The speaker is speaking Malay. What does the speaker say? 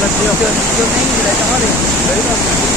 Chưa nem gì để cho nó đi. Để nó